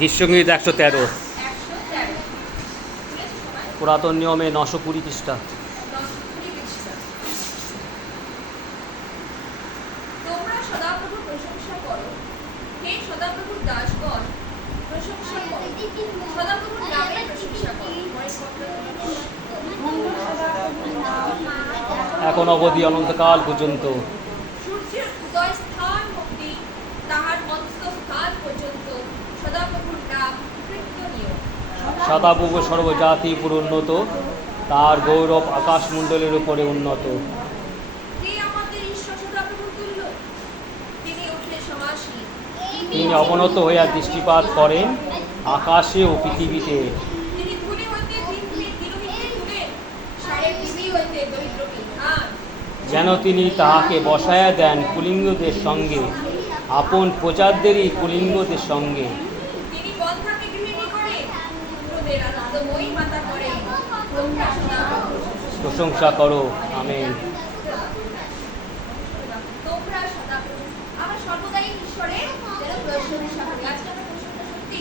গীতসঙ্গীত ১১৩, পুরাতন নিয়মে ৯২০ পৃষ্ঠা। তোমরা সদাপ্রভুর প্রশংসা করো, হে সদাপ্রভুর দাসগণ প্রশংসা করো, সদাপ্রভুর নামে প্রশংসা করো। এখন অবধি অনন্তকাল পর্যন্ত সূর্যের উদয় স্থান অবধি তাহার অস্ত স্থান পর্যন্ত সদাপ্রভুর নাম কীর্তনীয়। সদাপ্রভু সর্বজাতি পুরোন্নত, তার গৌরব আকাশমণ্ডলের উপরে উন্নত। কে আমাদের ঈশ্বর সদাপ্রভুর তুল্য? তিনি উঠলে সমাসীন, তিনি অবনত হইয়া দৃষ্টিপাত করেন আকাশে ও পৃথিবীতে। তিনি ধনী হইতে দিনহীনকে তুলেন, সারে পৃথিবী হইতে দরিদ্রকে ধান। যেন তিনি তাহাকে বসায়া দেন কুলিঙ্গদের সঙ্গে, আপন প্রজাদেরই কুলিঙ্গদের সঙ্গে। তিনি বন্ধাকে গৃহিণী করে, পুত্রদের আনন্দময়ী মাতা করে। তোমরা সদাপ্রভুর প্রশংসা করো, আমেন। তোমরা সদাপ্রভু, আমরা সর্বদাই ঈশ্বরের যেন প্রশংসা করি। আজকে আমরা প্রশংসা সত্যি,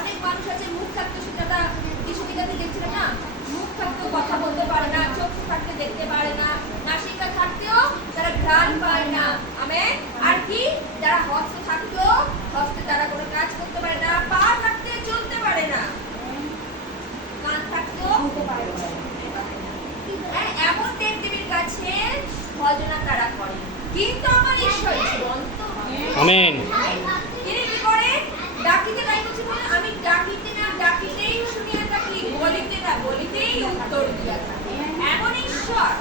অনেক মানুষ আছে মুখ থাকতে সেটা দিশাতে দেখছিলেন না, মুখ থাকতেও কথা বলতে পারে না, চোখ থাকতে দেখতে পারে না, নাসিকা থাকতেও তারা ঘ্রাণ পায় না। আমেন। আর কি যারা হস্ত থাকতেও হস্তে তারা কোনো কাজ করতে পারে না, পা থাকতে চলতে পারে না, কান থাকতেও এমন দেবদেবীর কাছে ভজনা তারা করে, কিন্তু আমার ঈশ্বর জীবন্ত। আমেন। তিনি কি করে? ডাকিতে তাই বলছি, বলে আমি ডাকিতে না ডাকিতেই শুনিয়া থাকি, বলিতে না বলিতেই উত্তর দিয়া থাকি। এমন ঈশ্বর।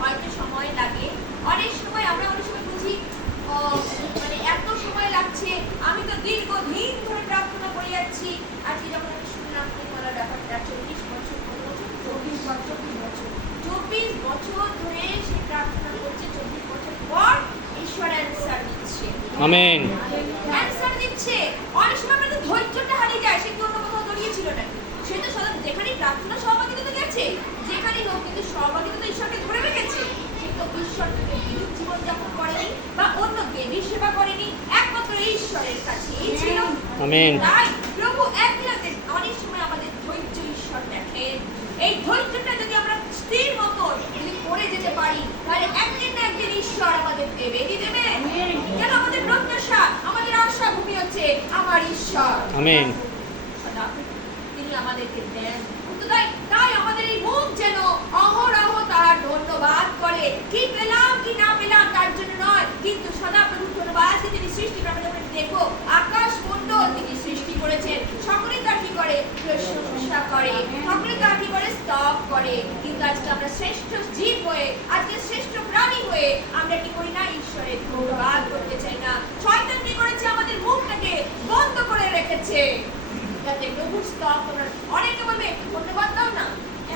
হয়তো সময় লাগে, অনেক সময় আমরা অনেক সময় বুঝি মানে এত সময় লাগছে, আমি তো দীর্ঘদিন ধরে প্রার্থনা করে যাচ্ছি। আজকে যখন আমি শুনলাম বলার ব্যাপারটা 40 বছর 24 বছর ধরে সে প্রার্থনা করছে, 24 বছর পর ঈশ্বর অ্যানসার দিচ্ছে। আমেন। অ্যানসার দিচ্ছে। অনেক সময় আমাদের ধৈর্যটা হারিয়ে যায়, সে কি অন্য কোথাও দাঁড়িয়ে ছিল নাকি? সে তো সদা যেখানেই প্রার্থনা সহভাগিতাতে গেছে, যেখানেই হোক কিন্তু সহভাগিতাতে ঈশ্বরকে ধরে রেখেছে। সে তো ঈশ্বর থেকে বিরূপ জীবনযাপন করেনি বা অন্য দেবীর সেবা করেনি, একমাত্র ঈশ্বরের কাছেই ছিল। আমেন। তাই প্রভু একলাতে অনেক সময় আমাদের ধৈর্য ঈশ্বর দেখেন। এই ধৈর্যটা যদি আমরা স্থির মতো যদি করে যেতে পারি, তাহলে একদিন না একদিন ঈশ্বর আমাদের দেবে। কি দেবে? কেন আমাদের প্রত্যাশা, আমাদের আশা ভূমি হচ্ছে আমার ঈশ্বর। আমেন। তিনি আমাদেরকে দেন। তাই আমাদের এই মুখ যেন অহরহ তার ধন্যবাদ করে। কি পেলাম কি না পেলাম তার জন্য নয়, কিন্তু সদাপ্রভু ধন্যবাদ। তিনি সৃষ্টি করে, যখন দেখো আকাশ মণ্ডল তিনি সৃষ্টি করেছেন, সকলেই তার কি করে? প্রশংসা করে, সকলে তার কি করে? স্তব করে। কিন্তু আজকে আমরা শ্রেষ্ঠ জীব হয়ে, আজকে শ্রেষ্ঠ প্রাণী হয়ে আমরা কি করি না? ঈশ্বরের ধন্যবাদ করতে চাই না। শয়তান কি করেছে? আমাদের মুখটাকে বন্ধ করে রেখেছে, যাতে প্রভুর স্তব আমরা। অনেকে বলবে ধন্যবাদ দাও না,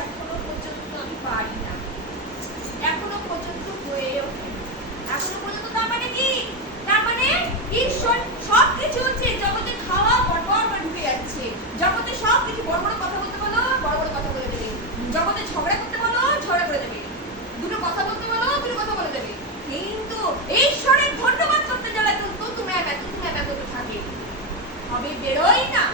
এখনো পর্যন্ত আমি পারি না, এখনো পর্যন্ত হয়ে ওঠে। এখনো পর্যন্ত তার মানে কি? তার মানে ঈশ্বর সবকিছু হচ্ছে জগতে, খাওয়া বড় ঢুকে যাচ্ছে জগতে, সবকিছু বড় বড় কথা বলতে বলো, বড় বড় কথা বলে দেবে। জগতে ঝগড়া করতে বলো, ঝগড়া করে দেবে। দুটো কথা বলতে বলো, দুটো কথা বলে দেবে। কিন্তু ঈশ্বরের ধন্যবাদ করতে গেলে তো তুমি করতে থাকে, হবে বেরোই না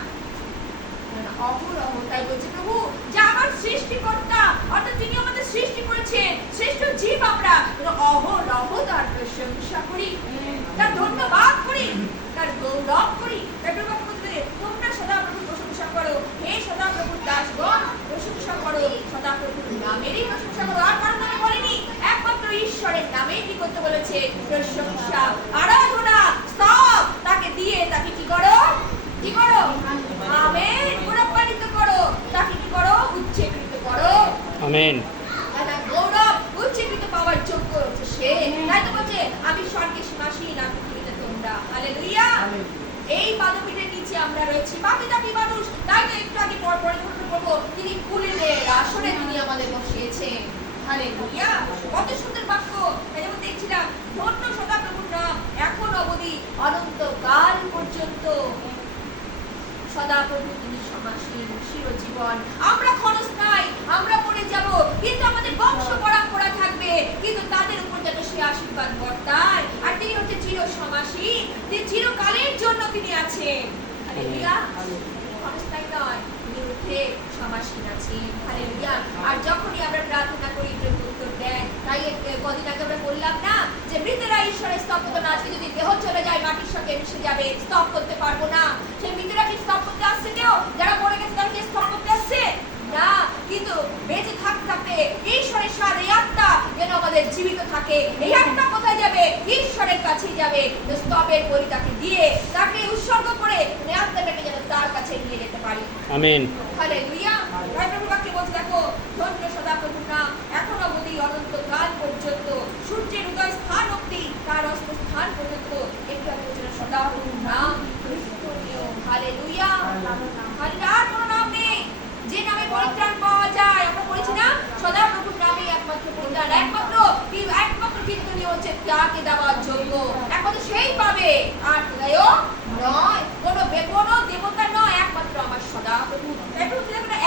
অহরহ। তাই বলছে প্রভু যে আমার সৃষ্টিকর্তা, অর্থাৎ তিনি আমাদের সৃষ্টি করেছেন, শ্রেষ্ঠ জীব আমরা, অহরহ তার প্রশংসা করি, তার ধন্যবাদ করি, তার গৌরব করি। তাই প্রভু বলতে, তোমরা সদাপ্রভুর প্রশংসা করো, হে সদাপ্রভুর দাসগণ প্রশংসা করো, সদাপ্রভুর নামেরই প্রশংসা করো। আর কারণ নামে বলেনি, একমাত্র ঈশ্বরের নামেই কি করতে বলেছে? প্রশংসা, আরাধনা, স্তব তাকে দিয়ে তাকে কি করো? কি করো? আমেন। গৌরবান্বিত করো, তাকে কি করো? উচ্চীকৃত করো। আমেন। গৌরব উচ্চীকৃত পাওয়ার যোগ্য হচ্ছে সে। তাই তো বলছে আমি স্বর্গে সীমাসীন, আর পৃথিবীতে তোমরা। হালেলুয়া। এই পাদপীঠের নিচে আমরা রয়েছি, বাকি দাবি মানুষ। তাই তো একটু আগে পরে বলবো, তিনি কুলীনের আসনে তিনি আমাদের বসিয়েছেন। হালেলুয়া। কত সুন্দর বাক্য। তাই যেমন দেখছিলাম, ধন্য সদাপ্রভুর নাম এখন অবধি অনন্তকাল পর্যন্ত। সদাপ্রভু তিনি সমাসীন, চিরজীবন। আমরা ক্ষণস্থায়ী, আমরা মরে যাব, কিন্তু আমাদের বংশ পরম্পরা থাকবে, কিন্তু তাদের উপর যেন সে আশীর্বাদ বর্তায়। আর তিনি হচ্ছে চির সমাসীন, তিনি চিরকালের জন্য তিনি আছেন। হালেলুয়া। ক্ষমতাই নয়, তিনি উঠে সমাসীন আছেন। হালেলুয়া। আর যখনই আমরা প্রার্থনা করি প্রভু উত্তর দেন। তাই কদিন আগে আমরা বললাম না যে মৃতেরা ঈশ্বরের স্তব্ধ না, আজকে যদি দেহ চলে যায় মাটির সঙ্গে মিশে যাবে, স্তব করতে পারবো না। সেই মৃতেরা কি স্তব করতে আসছে? কেউ যারা মরে গেছে তারা কি স্তব করতে আসছে না, কিন্তু বেঁচে থাকতে থাকতে ঈশ্বরের স্বাদ এই আত্মা যেন আমাদের জীবিত থাকে। এই আত্মা কোথায় যাবে? ঈশ্বরের কাছেই যাবে। স্তবের বলি তাকে দিয়ে, তাকে উৎসর্গ করে এই আত্মাটাকে যেন তার কাছে নিয়ে যেতে পারি। আমেন। হালেলুয়া। তাই প্রভু বাক্যে বলছে, দেখো ধন্য সদা প্রভুর নাম এখন অবধি অনন্তকাল পর্যন্ত, সূর্যের উদয় স্থান অবধি তার অস্ত স্থান পর্যন্ত একটু আগে বলছিল সদা প্রভুর নাম গ্রহণীয়। হালেলুয়া। হালেলুয়া। আর কোনো নাম নেই যে নামে পরিত্রাণ পাওয়া যায়। আমরা বলেছি না সদা প্রভুর নামে একমাত্র পরিত্রাণ, একমাত্র কীর্তনীয় হচ্ছে তাকে দেওয়ার যোগ্য, একমাত্র সেই পাবে। আর কেউ নয়, কোনো দেবতা নয়, একমাত্র আমার সদা প্রভু।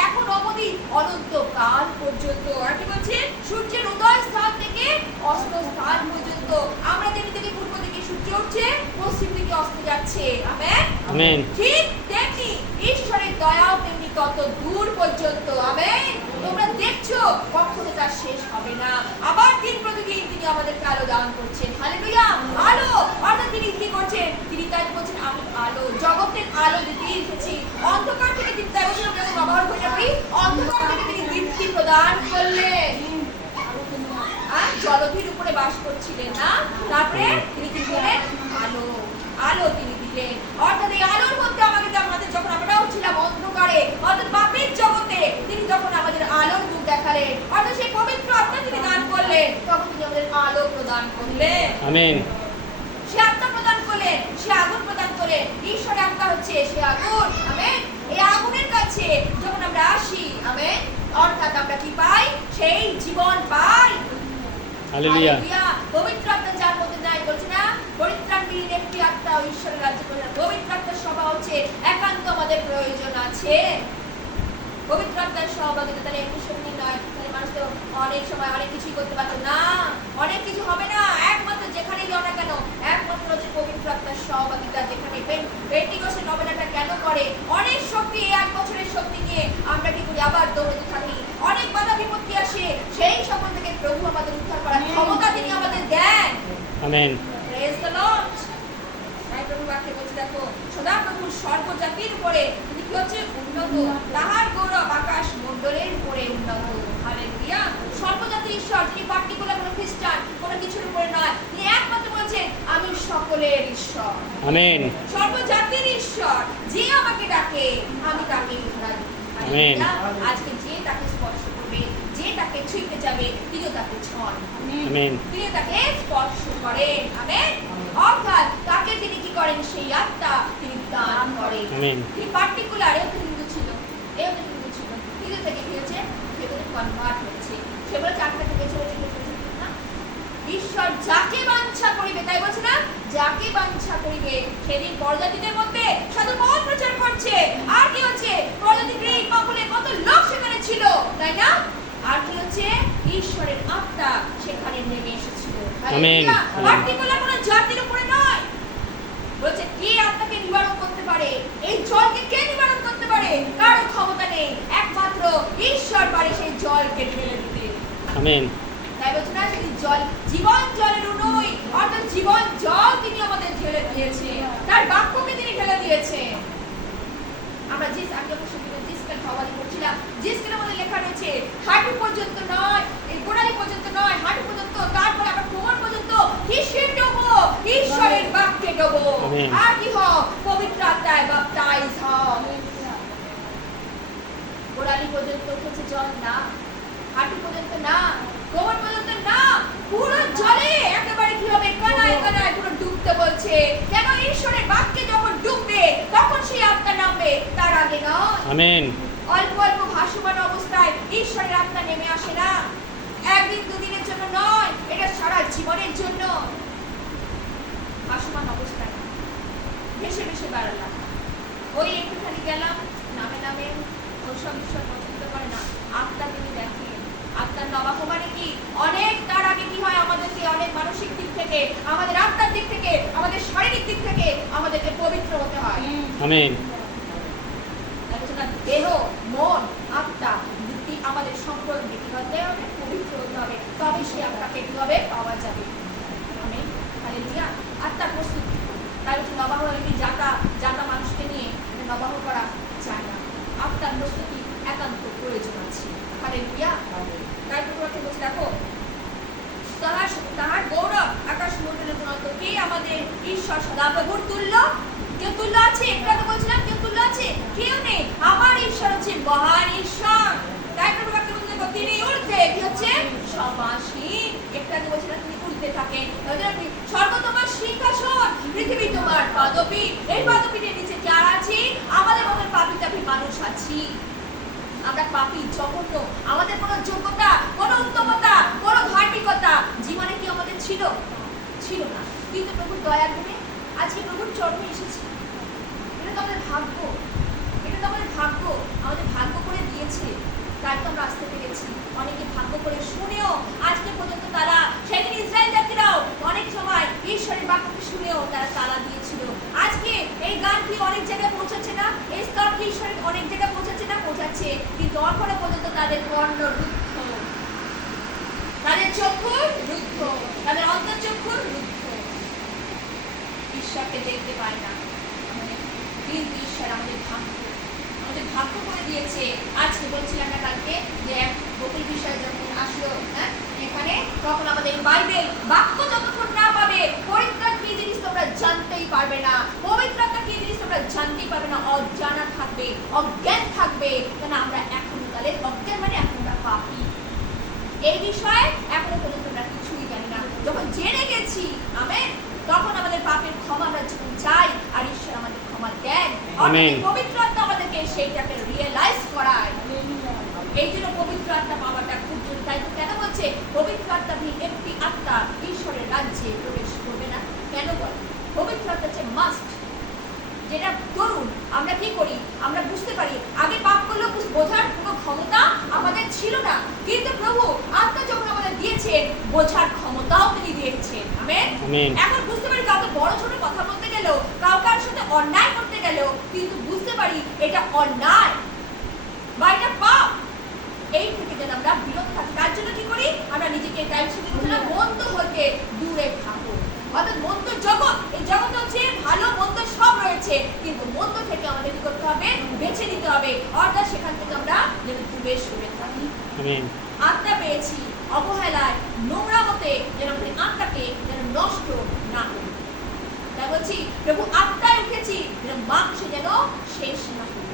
এখন অবধি অনন্তকাল পর্যন্ত। আর কি বলছে? সূর্যের উদয় স্থান থেকে অস্ত স্থান পর্যন্ত। আমরা যেদিকে থেকে পূর্ব দিকে সূর্য উঠছে, পশ্চিম দিকে অস্ত যাচ্ছে। আমেন। আমেন। ঠিক তেমনি ঈশ্বরের দয়াও তেমনি তত দূর পর্যন্ত। আমেন। তোমরা দেখছো কখনো তার শেষ হবে না। আবার দিন প্রতিদিন তিনি আমাদেরকে আলো দান করছেন। হালেলুয়া। আলো অর্থাৎ তিনি কি করছেন? তিনি তাই বলছেন আমি আলো, জগতের আলো দিতে এসেছি। অন্ধকার থেকে তিনি তাই বলছেন, আমরা ব্যবহার করে করি, অন্ধকার থেকে তিনি দীপ্তি প্রদান করলেন। আর জলধির উপরে বাস করছিলেন না, তারপরে তিনি কি করলেন? আলো, আলো তিনি দিলেন। অর্থাৎ এই আলোর মধ্যে আমাদের যখন আমরাও ছিলাম অন্ধকারে, অর্থাৎ পাপের জগতে, তিনি যখন আমাদের আলোর মুখ দেখালেন, অর্থাৎ সেই পবিত্র আত্মা তিনি দান করলেন, তখন তিনি আমাদের আলো প্রদান করলেন। আমেন। সে আত্মা প্রদান করলেন, সে আগুন প্রদান করলেন। ঈশ্বরের আত্মা হচ্ছে সে আগুন। আমেন। এই আগুনের কাছে যখন আমরা আসি, আমেন, অর্থাৎ আমরা কি পাই? সেই জীবন পাই। হালেলুয়া। পবিত্র আত্মা যার মধ্যে নাই, বলছে না পরিত্রাণবিহীন একটি আত্মা ঈশ্বরের রাজ্যে প্রবেশ। পবিত্র আত্মার সভা হচ্ছে একান্ত আমাদের প্রয়োজন আছে। পবিত্র আত্মার সহভাগিতা তাহলে এমনি নয়, তাহলে মানুষ তো অনেক সময় অনেক কিছুই করতে পারতো না, অনেক কিছু হবে না। একমাত্র যেখানেই যাও না কেন, একমাত্র হচ্ছে পবিত্র আত্মার সহভাগিতা। যেখানে পেন্টিকোস্টের নভেনাটা কেন করে? অনেক শক্তি, এই 1 বছরের শক্তি নিয়ে আমরা কি করি? আবার দৌড়তে থাকি। অনেক বাধা বিপত্তি আসে, সেই সকল থেকে প্রভু আমাদের উদ্ধার করার ক্ষমতা তিনি আমাদের দেন। আমেন। Praise the lord. তাই প্রভু বাক্যে বলছে, দেখো সদা প্রভু সর্বজাতির উপরে তিনি কি হচ্ছে? উন্নত। তাহার গৌরব আকাশ মণ্ডলের উপরে উন্নত। হালেলুয়া। সর্বজাতির ঈশ্বর, তিনি পার্টিকুলার কোনো খ্রিস্টান কোনো কিছুর উপরে নয়, তিনি একমাত্র বলছেন আমি সকলের ঈশ্বর। আমেন। সর্বজাতির ঈশ্বর, যে আমাকে ডাকে আমি তাকে উদ্ধার করি। আমেন। আজকে যে তাকে স্পর্শ করবে, যে তাকে ছুঁইতে যাবে, তিনিও তাকে ছুঁন। আমেন। তিনি তাকে স্পর্শ করেন। আমেন। অর্থাৎ তাকে তিনি কি করেন? সেই আত্মা তিনি দান করেন। আমেন। তিনি পার্টিকুলার, এও তো হিন্দু ছিল, এও তো হিন্দু ছিল, হিন্দু থেকে কি হয়েছে? ভেতরে কনভার্ট হচ্ছে। সে বলে চাকরি থেকে ছেড়ে না, ঈশ্বর যাকে বাঞ্ছা করিবে, তাই বলছে না যাকে বাঞ্ছা করিবে, সেদিন পরজাতিদের মধ্যে সাধু পাওল প্রচার করছে। আর কি হচ্ছে? পরজাতি গ্রিক মঙ্গলে কত লোক সেখানে ছিল, তাই না? আর কি হচ্ছে? ঈশ্বরের আত্মা সেখানে নেমে এসেছিল। আমেন। পার্টিকুলার কোনো জাতির উপরে নয়। বলছে কে আত্মাকে নিবারণ করতে পারে? এই জলকে কে নিবারণ করতে পারে? কারো ক্ষমতা নেই, একমাত্র ঈশ্বর পারে সেই জলকে ঢেলে দিতে। আমেন। তাই বলছে না সেই জল জীবন জলের উনুই, অর্থাৎ জীবন জল তিনি আমাদের ঢেলে দিয়েছে, তার বাক্যকে তিনি ঢেলে দিয়েছে। আমরা যে জিসকেল হওয়ালি করছিলাম, জিসকেলের মধ্যে লেখা রয়েছে হাঁটু পর্যন্ত নয়, এই গোড়ালি পর্যন্ত নয়, হাঁটু পর্যন্ত, তারপরে আবার কোমর পর্যন্ত কিসে ডোবো? ঈশ্বরের বাক্যে ডোবো। আর কি হও? পবিত্র আত্মায় বাপটাইজ হও। গোড়ালি পর্যন্ত হচ্ছে জল না, হাঁটু পর্যন্ত না, কোমর পর্যন্ত না, পুরো জলে একেবারে কি হবে? কানায় কানায় পুরো ডুবতে বলছে। কেন? ঈশ্বরের বাক্যে যখন ডুববে তখন সেই আত্মা নামবে, তার আগে নয়। আমেন। অল্প অল্প ভাসমান অবস্থায় ঈশ্বরের আত্মা নেমে আসে না, একদিন দুদিনের জন্য নয়, এটা সারা জীবনের জন্য। ভাসমান অবস্থায় ভেসে ভেসে বেড়ালাম, ওই একটুখানি গেলাম, নামে নামে ওসব ঈশ্বর পছন্দ করে না। আত্মা তিনি দেখেন। আত্মার নবাহ মানে কি? অনেক তার আগে কি হয়? আমাদেরকে অনেক মানসিক দিক থেকে, আমাদের আত্মার দিক থেকে, আমাদের শারীরিক দিক থেকে আমাদেরকে পবিত্র হতে হয়। আমেন। দেহ, মন, আত্মা, বুদ্ধি আমাদের সম্পূর্ণ কি হতে হবে? পবিত্র হতে হবে, তবে সে আত্মাকে কি হবে? পাওয়া যাবে। Amen, hallelujah. আত্মার প্রস্তুতি, তাই হচ্ছে নবাহ এমনি যাতা মানুষকে নিয়ে নবাহ করা যায় না। আত্মার প্রস্তুতি একান্ত প্রয়োজন আছে। হালেলুয়া। তাই তোমাকে বলছি, দেখো, তাহার গৌরব আকাশ মণ্ডলের গুণান্ত, কে আমাদের ঈশ্বর সদাপ্রভুর তুল্য? কেউ তুল্য আছে? একটা তো বলছিলাম, কেউ তুল্য আছে? কেউ নেই। আমার ঈশ্বর হচ্ছে মহান ঈশ্বর। তাই প্রভুকে বলতে দেখো, তিনি ঊর্ধ্বে কি হচ্ছে? সমাসীন। একটা তো বলছিলাম তিনি ঊর্ধ্বে থাকেন। আপনি স্বর্গ তোমার সিংহাসন, পৃথিবী তোমার পদপীঠ। এই পদপীঠের নিচে যারা আছি, আমাদের মতন পাপী তাপী মানুষ আছি। আমরা পাপী, জঘন্য, আমাদের কোনো যোগ্যতা, কোনো উত্তমতা, কোনো ধার্মিকতা জীবনে কি আমাদের ছিল? ছিল না। কিন্তু প্রভুর দয়ার গুণে আজকে প্রভুর চরণে এসেছি। এটা তো আমাদের ভাগ্য, এটা তো আমাদের ভাগ্য, আমাদের ভাগ্য করে দিয়েছে, তাই তো আমরা আসতে পেরেছি। অনেকে ভাগ্য করে শুনেও আজকে পর্যন্ত তারা, সেদিন ইসরায়েল জাতিরাও অনেক সময় ঈশ্বরের বাক্যকে শুনেও তারা তালা দিয়েছিল। আজকে এই গান কি অনেক জায়গায় পৌঁছাচ্ছে না? এই স্তর কি ঈশ্বরের অনেক জায়গায় পৌঁছাচ্ছে না? পৌঁছাচ্ছে, কিন্তু এখনো পর্যন্ত তাদের কর্ণ রুদ্ধ, তাদের চক্ষু রুদ্ধ, তাদের অন্তর্চক্ষু রুদ্ধ, ঈশ্বরকে দেখতে পায় না। কিন্তু ঈশ্বর আমাদের ভাগ্য করে দিয়েছে। আজকে বলছিলাম না কালকে যে এক বকুল বিষয় যখন আসলো এখানে, তখন আমাদের বাইবেল বাক্য যতক্ষণ না পাবে, পরিত্রাণ কি জিনিস তোমরা জানতেই পারবে না, পবিত্রতা কি জিনিস তোমরা জানতেই পারবে না, অজানা থাকবে, অজ্ঞান থাকবে। কেন আমরা এখন তাহলে অজ্ঞান, মানে এখন আমরা পাপী। এই বিষয়ে এখনো পর্যন্ত আমরা কিছুই জানি না। যখন জেনে গেছি, আমেন, তখন আমাদের পাপের ক্ষমা আমরা যখন চাই, আর ঈশ্বর আমাদের ক্ষমা দেন। আমেন। পবিত্র আত্মা আমাদেরকে সেইটাকে রিয়েলাইজ করায়। এই জন্য পবিত্র আত্মা পাওয়াটা খুব জরুরি। তাই তো কেন বলছে পবিত্র আত্মা একটি আত্মা ঈশ্বরের রাজ্যে প্রবেশ করবে না? কেন বল? পবিত্র আত্মা হচ্ছে মাস্ট। যেটা তরুণ আমরা কি করি, আমরা বুঝতে পারি, আগে পাপ করলেও বোঝার কোনো ক্ষমতা আমাদের ছিল না, কিন্তু প্রভু আত্মা যখন আমাদের দিয়েছেন, বোঝার ক্ষমতাও তিনি দিয়েছেন। আমেন। এখন বুঝতে পারি, কাউকে বড় ছোট কথা বলতে গেলেও, কাউকার সাথে অন্যায় করতে গেলেও কিন্তু বুঝতে পারি এটা অন্যায় বা এটা পাপ। এই থেকে যেন আমরা বিরত থাকি। তার জন্য কি করি? আমরা নিজেকে মন্দ হতে দূরে থাকবো। অর্থাৎ মন্দ জগৎ, এই জগৎ হচ্ছে ভালো মন্দ সব রয়েছে, কিন্তু মন্দ থেকে আমাদের কি করতে হবে? বেছে নিতে হবে। অর্থাৎ সেখান থেকে আমরা যেন দূরে সরে থাকি। আত্মা পেয়েছি, অবহেলায়, নোংরা মতে যেন আমাদের আত্মাকে যেন নষ্ট না করি। তাই বলছি, প্রভু আত্মায় উঠেছি যেন মাংস যেন শেষ না করি।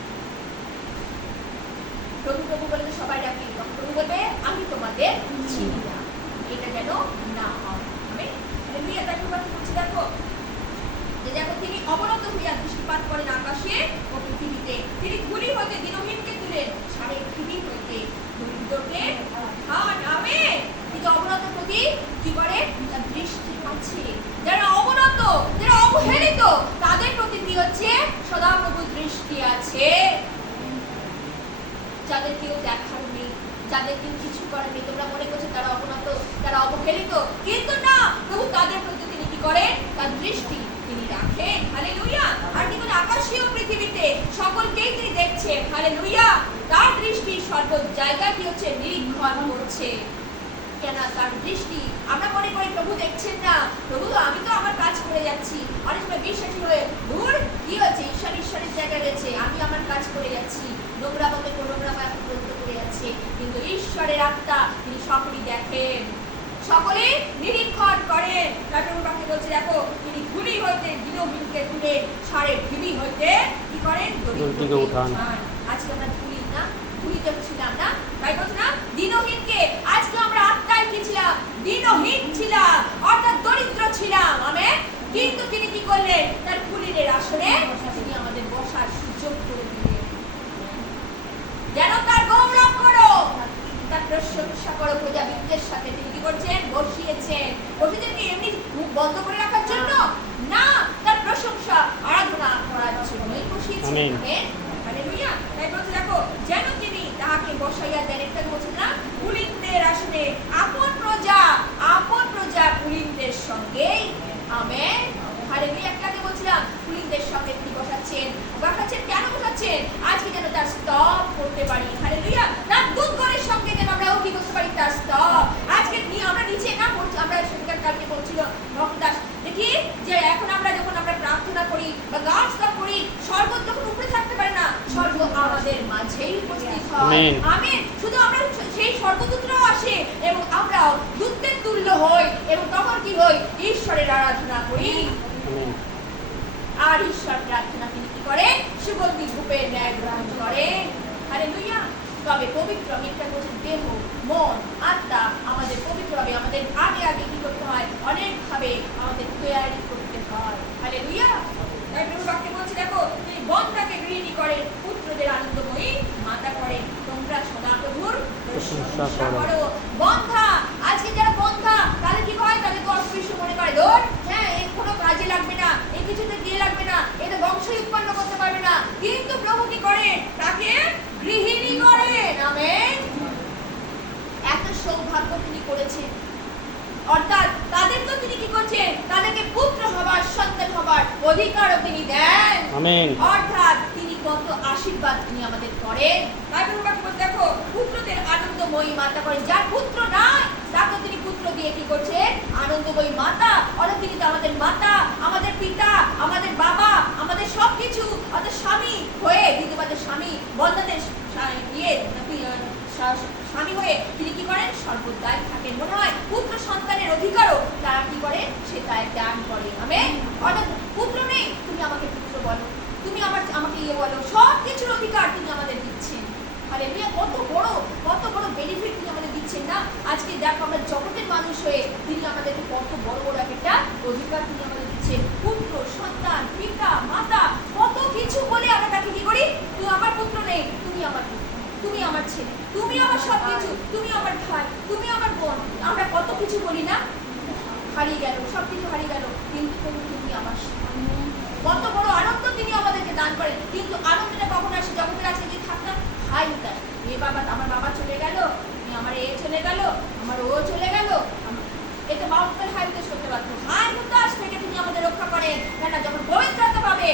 প্রভু প্রভু বলে সবাই ডাকি, প্রভু বলবে আমি তোমাদের চিনি না, এটা যেন না হয়। দেখো, যে দেখো, তিনি অবনত হইয়া দৃষ্টিপাত করেন আকাশে ও পৃথিবীতে, তিনি ধূলি হইতে দিনহীনকে তুলেন, সাড়ে পৃথিবী হইতে দরিদ্রকে উত্থান। আমেন। কিন্তু অবনত প্রতি কি করে? তার দৃষ্টি আছে। যারা অবনত, যারা অবহেলিত, তাদের প্রতি কি হচ্ছে? সদাপ্রভুর দৃষ্টি আছে। যাদের কেউ দেখার নেই, যাদের কেউ কিছু করার নেই, তোমরা মনে করছো তারা অবনত, তারা অবহেলিত, কিন্তু না, প্রভু তাদের প্রতি তিনি কি করেন? তার দৃষ্টি তিনি রাখেন। হালেলুয়া। আর কি বলে? আকাশীয় পৃথিবীতে সকলকেই তিনি দেখছেন। হালেলুয়া। তার দৃষ্টি সর্ব জায়গায় কি হচ্ছে? নিরীক্ষণ করছে। কেন তার দৃষ্টি? আমরা মনে করি প্রভু দেখছেন না, প্রভু তো, আমি তো আমার কাজ করে যাচ্ছি। অনেক সময় বিশ্বাসী হয়ে দূর কি হচ্ছে? ঈশ্বরের জায়গায় রয়েছে, আমি আমার কাজ করে যাচ্ছি, নোংরা মতে নোংরা পর্যন্ত করে যাচ্ছে। কিন্তু ঈশ্বরের আত্মা তিনি সকলেই দেখেন, সকলে নিরীক্ষণ করেন। তারপর বাক্যে বলছে, দেখো, তিনি ধূলি হইতে দিনহীনকে তুলে, সাড়ে পৃথিবী হইতে কি করেন? দরিদ্রকে উঠান। আজকে আমরা ধূলি না, ধূলিতে ছিলাম না, তাই বলছে না? দিনহীনকে, আজকে আমরা আত্মায় কি ছিলাম? দিনহীন ছিলাম, অর্থাৎ দরিদ্র ছিলাম। আমেন। কিন্তু তিনি কি করলেন? তার কুলীনের আসনে তিনি আমাদের বসার সুযোগ করে দিলেন। যেন তার গৌরব করো, তার প্রশংসা করো প্রজাবিদদের সাথে। তিনি কি করছেন? বসিয়েছেন। বসিয়েছেন কি এমনি মুখ বন্ধ করে রাখার জন্য? না, তার প্রশংসা আরাধনা করার জন্যই বসিয়েছেন। আমেন। হালেলুয়া। তাই বলছে, দেখো, যেন তিনি তাহাকে বসাইয়া দেন। একটা বলছে না, কুলীনদের আসনে আপন প্রজা কুলীনদের সঙ্গেই। আমেন। হালেলুয়া। একটাকে বলছিলাম কুলীনদের সঙ্গে তিনি বসাচ্ছেন। কেন বসাচ্ছেন? করছেন আজকে যেন তার স্তব করতে পারি। হালেলুয়া। তার দুধগণের সঙ্গে যেন আমরাও কি করতে পারি, তার স্তব। আজকে আমরা নিচে না পড়ছি, আমরা সেদিনকার কালকে বলছিল ভক্তদাস দেখি যে এখন আমরা যখন আমরা প্রার্থনা করি বা গান স্তব করি, স্বর্গ যখন উপরে থাকতে পারে না, স্বর্গ আমাদের মাঝেই উপস্থিত হয়। আমেন। শুধু আমরা সেই স্বর্গদূতরাও আসে এবং আমরাও দূতদের তুল্য হই এবং তখন কি হই, ঈশ্বরের আরাধনা করি। আর ঈশ্বর প্রার্থনা তিনি কি করেন, সুগন্ধি ধূপের ন্যায় গ্রহণ করেন। হালেলুয়া। তবে পবিত্র, আমি একটা বলছি, দেহ, মন, আত্মা আমাদের পবিত্র হবে। আমাদের আগে আগে কি করতে হয়, অনেকভাবে আমাদের তৈরি করতে হয়। হালেলুয়া। তাই প্রভু বাক্যে বলছে, দেখো তিনি বন্ধাকে গৃহিণী করেন, পুত্রদের আনন্দময়ী মাতা করেন। তোমরা সদা প্রভুর প্রশংসা করো। বন্ধা, আজকে যারা বন্ধা তাদের কি হয়, তাদেরকে অস্পৃশ্য মনে করে, ধর হ্যাঁ এর কোনো কাজে লাগবে না, এই কিছুতে গিয়ে লাগবে না, এটা বংশই উৎপন্ন করতে পারবে না। কিন্তু প্রভু কি করেন, তাকে গৃহিণী করেন। আমেন। এত সৌভাগ্য তিনি করেছেন, অর্থাৎ তাদেরকে তিনি কি করছেন, তাদেরকে পুত্র হবার, সন্তান হবার অধিকারও তিনি দেন। আমেন। অর্থাৎ তিনি কত আশীর্বাদ তিনি আমাদের করেন। তাই প্রভু দেখো, পুত্রদের আনন্দময়ী মাতা করেন। যার পুত্র নাই তাকে তিনি পুত্র দিয়ে কি করছেন, আনন্দময়ী মাতা। অর্থাৎ তিনি তো আমাদের মাতা, আমাদের পিতা, আমাদের বাবা, আমাদের সবকিছু। অর্থাৎ স্বামী হয়ে, বিধবাদের স্বামী, বন্ধাদের স্বামী হয়ে তিনি কি করেন, সর্বদাই থাকেন। মনে হয় পুত্র সন্তানের অধিকারও তারা কি করে, সে তাই দান করে। আমেন। অর্থাৎ পুত্র নেই, তুমি আমাকে পুত্র বলো, তুমি আমাকে ইয়ে বলো, সব কিছুর অধিকার তিনি আমাদের দিচ্ছেন। হালেলুয়া। কত বড় বেনিফিট তিনি আমাদের দিচ্ছেন না। আজকে দেখো আমরা জগতের মানুষ হয়ে তিনি আমাদেরকে কত বড় বড় একটা অধিকার তিনি আমাদের দিচ্ছেন। পুত্র, সন্তান, পিতা, মাতা, কত কিছু বলে আমরা তাকে কি করি, তুই আমার পুত্র নেই, তুমি আমার পুত্র, তুমি আমার ছেলে, তুমি আমার সবকিছু, তুমি আমার ভাই, তুমি আমার বোন। আমরা কত কিছু বলি না, হারিয়ে গেল, সবকিছু হারিয়ে গেল, কিন্তু তুমি আমার স্বামী। কত বড় আনন্দ তিনি আমাদেরকে দান করেন। কিন্তু আনন্দটা কখন আসে, জগতের আজকে যদি থাকতাম হাই উঠায়, এ বাবা, আমার বাবা চলে গেল, আমার এ চলে গেল, আমার ও চলে গেল, এটা বাউন্ডার হাই উঠাস করতে পারতো। হাই উঠাস থেকে তিনি আমাদের রক্ষা করেন। কেন, যখন পবিত্রতা পাবে